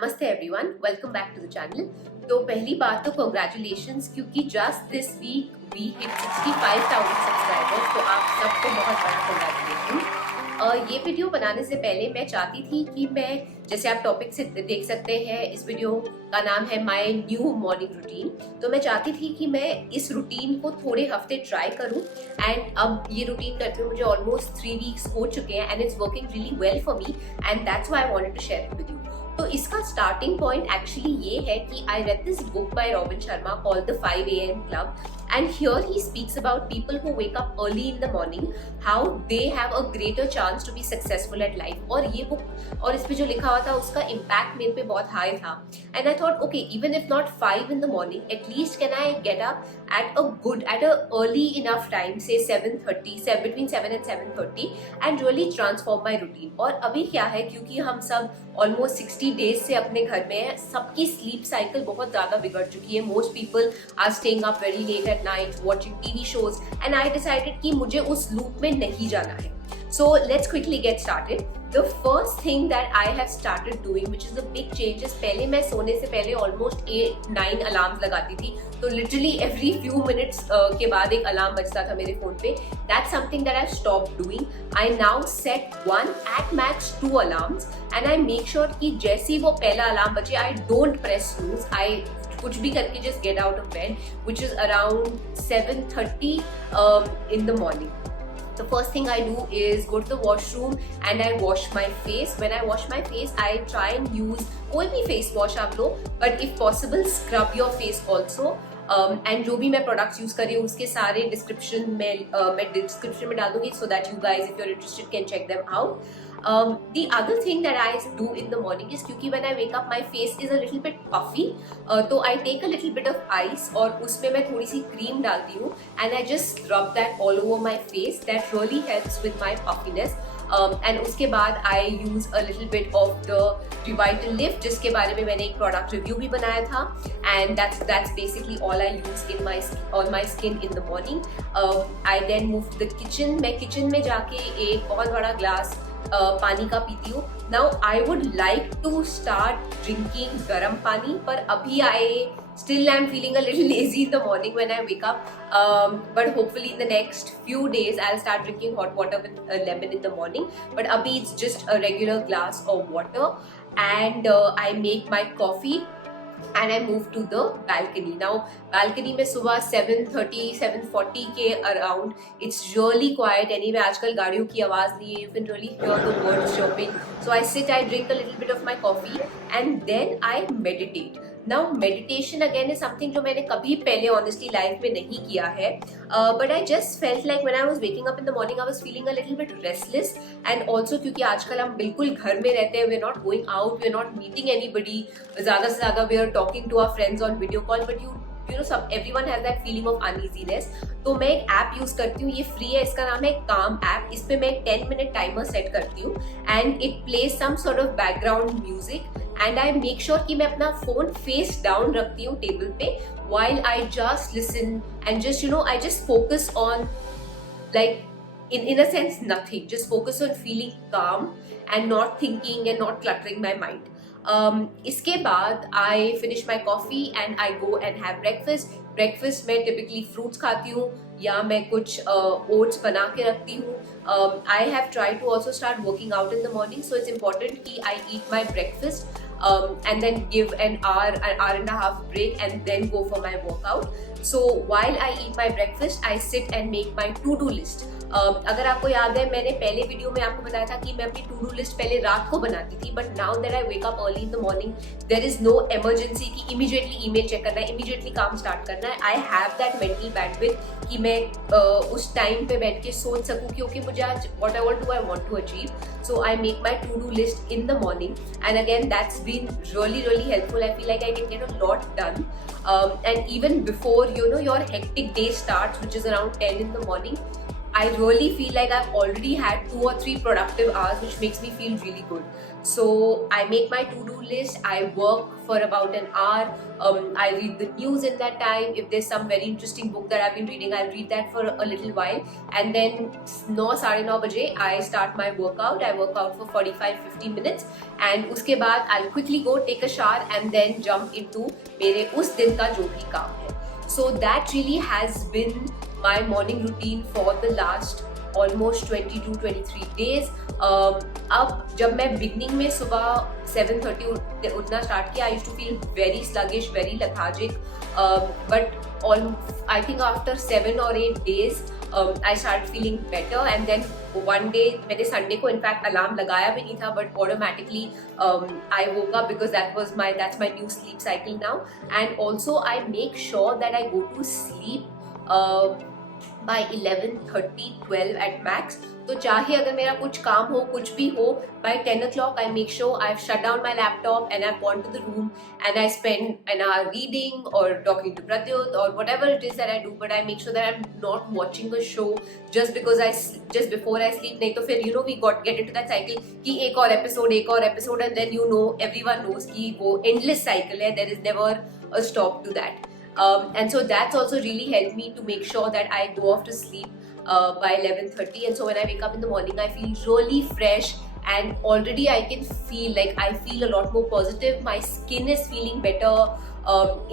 नमस्ते everyone, welcome back to the channel. तो पहली बात तो कॉन्ग्रेचुलेशंस, क्योंकि just this week we hit 65,000 subscribers. तो आप सबको बहुत बड़ा कॉन्ग्रेचुलेशन। ये वीडियो बनाने से पहले मैं चाहती थी कि मैं, जैसे आप टॉपिक से देख सकते हैं, इस वीडियो का नाम है माय न्यू मॉर्निंग रूटीन। तो मैं चाहती थी कि मैं इस रूटीन को थोड़े हफ्ते ट्राई करूं, एंड अब ये रूटीन करते हुए मुझे ऑलमोस्ट 3 वीक्स हो चुके हैं and it's working really well for me, and that's why I wanted to share it with you. तो इसका स्टार्टिंग पॉइंट एक्चुअली ये है कि I read this book by Robin Sharma called the 5 AM Club, and here he speaks about people who wake up early in the morning, how they have a greater chance to be successful at life. और ये book और इस पे जो लिखा हुआ था उसका इम्पैक्ट मेरे पे बहुत हाई था, and I thought okay, even if not 5 in the morning, at least can I get up at a early enough time, say 7:30, between 7 and 7:30, and really transform my routine. और अभी क्या है, क्योंकि हम सब ऑलमोस्ट 60 डेज से अपने घर में है, सबकी स्लीप साइकिल बहुत ज्यादा बिगड़ चुकी है। Most people are staying up very late at night watching TV shows, and I decided कि मुझे उस लूप में नहीं जाना है। So let's quickly get started. The first thing that I have started doing, which is a big change, is पहले मैं सोने से पहले almost 8-9 अलार्म्स लगाती थी। तो literally every few minutes के बाद एक अलार्म बजता था मेरे फोन पे। That's something that I've stopped doing. I now set 1 at max 2 alarms, and I make sure कि जैसे वो पहला अलार्म बजे, I don't press snooze. I कुछ भी करके just get out of bed, which is around 7:30 in the morning. The first thing I do is go to the washroom and I wash my face. When I wash my face, I try and use कोई भी face wash आप लो, but if possible scrub your face also. And जो भी मैं products use कर रही हूँ उसके सारे डिस्क्रिप्शन में डाल दूंगी, so that you guys if you are interested can check them out. The other thing that I do in the morning is, क्योंकि when I wake up my face is a little bit puffy, तो I take a little bit of ice और उसमें मैं थोड़ी सी cream डालती हूँ, and I just rub that all over my face. That really helps with my puffiness. And उसके बाद I use a little bit of the Revitalift, जिसके बारे में मैंने एक प्रोडक्ट रिव्यू भी बनाया था, and that's basically all I use on my skin in the morning. I then move to the kitchen. मैं किचन में जाके एक बहुत बड़ा ग्लास पानी का पीती हूँ. Now I would like to start drinking गर्म पानी, पर अभी आई still I'm feeling a little lazy in the morning when I wake up, but hopefully in the next few days I'll start drinking hot water with lemon in the morning. But abhi it's just a regular glass of water, and I make my coffee and I move to the balcony. Now balcony में सुबह 7:30 7:40 के around it's really quiet anyway. आजकल गाड़ियों की आवाज नहीं है, you can really hear the birds chirping. So I sit, I drink a little bit of my coffee, and then I meditate. Now meditation again is something जो मैंने कभी पहले honestly life में नहीं किया है, but I just felt like when I was waking up in the morning I was feeling a little bit restless, and also क्योंकि आजकल हम बिल्कुल घर में रहते हैं, we are not going out, we are not meeting anybody, ज़्यादा से ज़्यादा we are talking to our friends on video call, but you know everyone has that feeling of uneasiness. तो मैं एक ऐप यूज करती हूँ, ये फ्री है, इसका नाम है काम ऐप. इस पे मैं एक 10-minute टाइमर सेट करती हूँ, and it plays some sort of background music, and I make sure कि मैं अपना फोन फेस डाउन रखती हूँ टेबल पे, while I just listen and just I just focus on, like, in a sense nothing, just focus on feeling calm and not thinking and not cluttering my mind. इसके बाद I finish my coffee and I go and have breakfast. Breakfast में typically fruits खाती हूँ या मैं कुछ oats बना के रखती हूँ. I have try to also start working out in the morning, so it's important कि I eat my breakfast and then give an hour and a half break and then go for my workout. So while I eat my breakfast, I sit and make my to-do list. अगर आपको याद है, मैंने पहले video में आपको बताया था कि मैं अपनी टू डू लिस्ट पहले रात को बनाती थी, but now that I wake up early in the morning, there is no emergency कि इमीडिएटली ईमेल चेक करना है, इमीडिएटली काम स्टार्ट करना है. I have that mental bandwidth कि मैं उस टाइम पे बैठ के सोच सकूँ कि ओके, मुझे आज whatever I want to achieve. So I make my to-do list in the morning, and again that's been really helpful. I feel like I can get a lot done, and even before your hectic day starts, which is around 10 in the morning, I really feel like I've already had 2 or 3 productive hours, which makes me feel really good. So I make my to-do list, I work for about an hour, I read the news in that time. If there's some very interesting book that I've been reading, I'll read that for a little while, and then 9 baje I start my workout. I work out for 45-50 minutes, and uske baad I'll quickly go take a shower and then jump into mere us din ka jo bhi kaam hai. So that really has been my morning routine for the last almost 22-23 days. अब जब मैं beginning में सुबह 7:30 उठना start किया, I used to feel very sluggish, very lethargic, but I think after 7 or 8 days I started feeling better, and then one day मैंने Sunday को in fact alarm लगाया भी नहीं था, but automatically I woke up because that's my new sleep cycle now. And also I make sure that I go to sleep by 11:30-12 at max. तो चाहे अगर मेरा कुछ काम हो, कुछ भी हो, by 10 o'clock I make sure I've shut down my laptop and I've gone to the room and I spend an hour reading or talking to Pratyut or whatever it is that I do, but I make sure that I'm not watching a show just before I sleep. नहीं तो फिर we get into that cycle कि एक और episode, and then everyone knows कि वो endless cycle है. There is never a stop to that. And so that's also really helped me to make sure that I go off to sleep by 11:30, and so when I wake up in the morning I feel really fresh, and already I can feel like I feel a lot more positive. My skin is feeling better.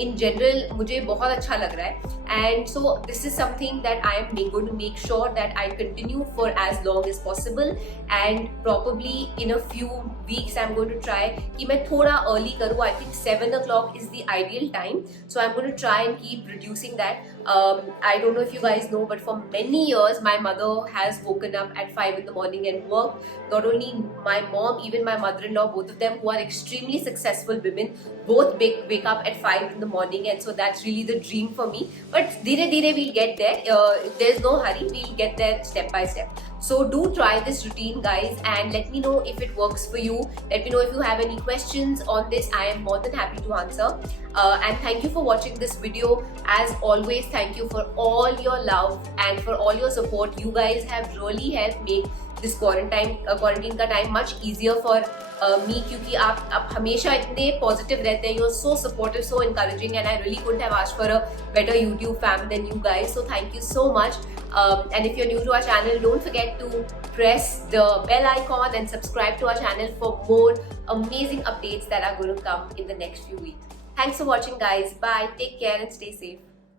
In general मुझे बहुत अच्छा लग रहा है, and so this is something that I am going to make sure that I continue for as long as possible, and probably in a few weeks I'm going to try कि मैं थोड़ा early करूँ. I think 7 o'clock is the ideal time, so I'm going to try and keep reducing that. I don't know if you guys know, but for many years my mother has woken up at 5 in the morning and worked. Not only my mom, even my mother-in-law, both of them who are extremely successful women, both wake up at 5 in the morning, and so that's really the dream for me. But dheere we'll get there. There's no hurry, we'll get there step by step. So do try this routine, guys, and let me know if it works for you. Let me know if you have any questions on this. I am more than happy to answer. And thank you for watching this video. As always, thank you for all your love and for all your support. You guys have really helped make this quarantine का time much easier for me, क्योंकि आप हमेशा इतने positive रहते हैं. You're so supportive, so encouraging, and I really couldn't have asked for a better YouTube fam than you guys. So thank you so much. And if you're new to our channel, don't forget to press the bell icon and subscribe to our channel for more amazing updates that are going to come in the next few weeks. Thanks for watching, guys. Bye. Take care and stay safe.